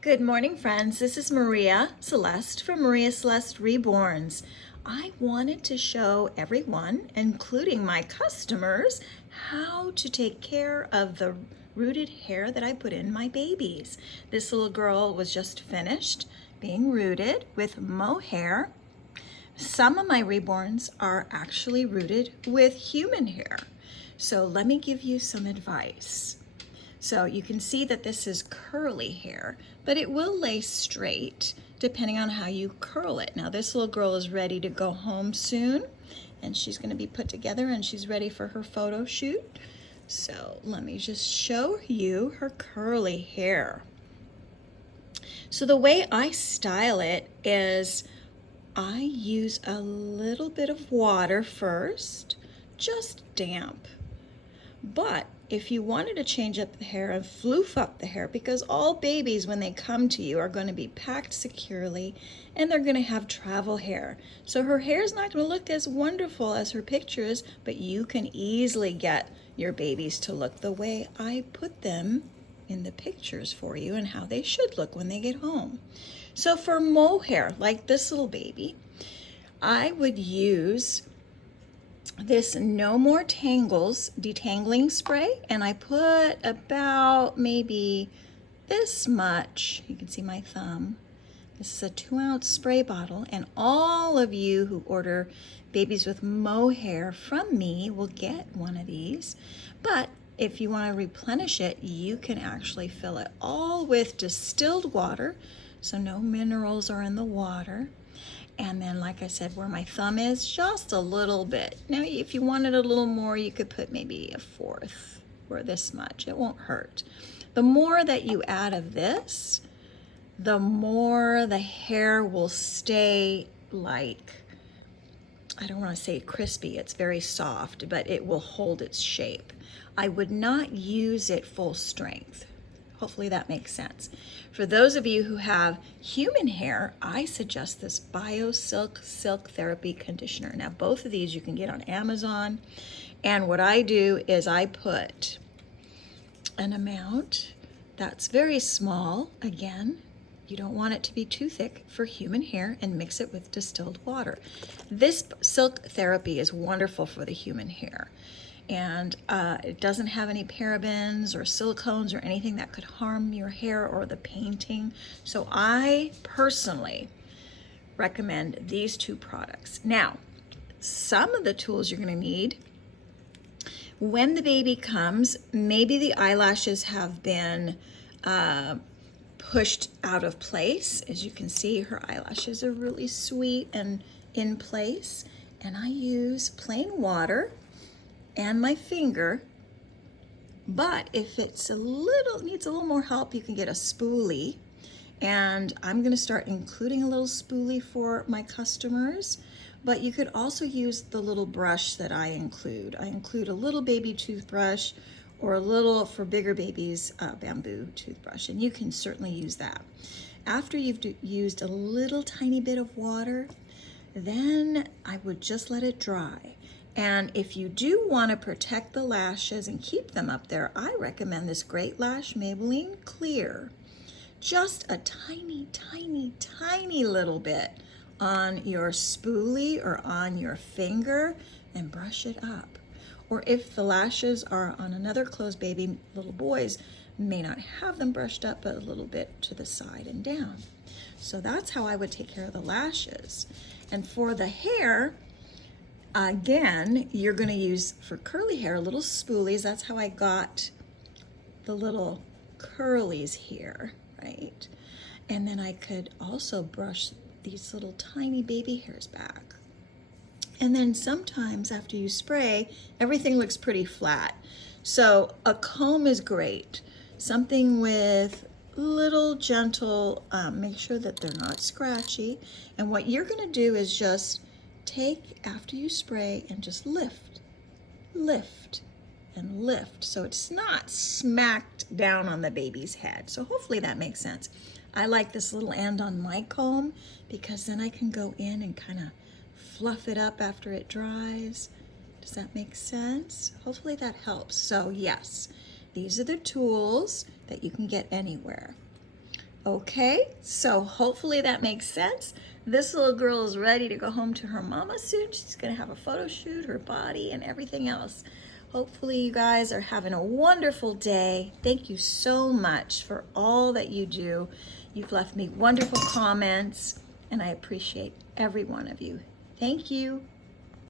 Good morning, friends. This is Maria Celeste from Maria Celeste Reborns. I wanted to show everyone, including my customers, how to take care of the rooted hair that I put in my babies. This little girl was just finished being rooted with mohair. Some of my reborns are actually rooted with human hair. So let me give you some advice. So you can see that this is curly hair, but it will lay straight depending on how you curl it. Now this little girl is ready to go home soon, and she's going to be put together and she's ready for her photo shoot. So let me just show you her curly hair. So the way I style it is I use a little bit of water first, just damp. But if you wanted to change up the hair and floof up the hair, because all babies when they come to you are going to be packed securely and they're going to have travel hair. So her hair is not going to look as wonderful as her pictures, but you can easily get your babies to look the way I put them in the pictures for you and how they should look when they get home. So for mohair, like this little baby, I would use this No More Tangles detangling spray, and I put about maybe this much. You can see my thumb. This is a 2-ounce spray bottle, and all of you who order babies with mohair from me will get one of these. But if you want to replenish it, you can actually fill it all with distilled water, so no minerals are in the water. And then, like I said, where my thumb is, just a little bit. Now, if you wanted a little more, you could put maybe a fourth or this much. It won't hurt. The more that you add of this, the more the hair will stay like, I don't want to say crispy, it's very soft, but it will hold its shape. I would not use it full strength. Hopefully that makes sense. For those of you who have human hair, I suggest this BioSilk Silk Therapy Conditioner. Now, both of these you can get on Amazon. And what I do is I put an amount that's very small. Again, you don't want it to be too thick for human hair, and mix it with distilled water. This silk therapy is wonderful for the human hair. And it doesn't have any parabens or silicones or anything that could harm your hair or the painting. So I personally recommend these two products. Now, some of the tools you're going to need when the baby comes, maybe the eyelashes have been pushed out of place. As you can see, her eyelashes are really sweet and in place. And I use plain water and my finger, but if it's needs a little more help, you can get a spoolie. And I'm gonna start including a little spoolie for my customers, but you could also use the little brush that I include. I include a little baby toothbrush or a little, for bigger babies, bamboo toothbrush, and you can certainly use that. After you've used a little tiny bit of water, then I would just let it dry. And if you do want to protect the lashes and keep them up there, I recommend this Great Lash Maybelline Clear. Just a tiny, tiny, tiny little bit on your spoolie or on your finger and brush it up. Or if the lashes are on another closed baby, little boys may not have them brushed up, but a little bit to the side and down. So that's how I would take care of the lashes. And for the hair, again, you're going to use, for curly hair, little spoolies. That's how I got the little curlies here, right? And then I could also brush these little tiny baby hairs back. And then sometimes after you spray, everything looks pretty flat. So a comb is great. Something with little gentle, make sure that they're not scratchy. And what you're going to do is just take, after you spray, and just lift, lift, and lift. So it's not smacked down on the baby's head. So hopefully that makes sense. I like this little end on my comb because then I can go in and kind of fluff it up after it dries. Does that make sense? Hopefully that helps. So yes, these are the tools that you can get anywhere. Okay, so hopefully that makes sense. This little girl is ready to go home to her mama soon. She's gonna have a photo shoot, her body, and everything else. Hopefully you guys are having a wonderful day. Thank you so much for all that you do. You've left me wonderful comments, and I appreciate every one of you. Thank you.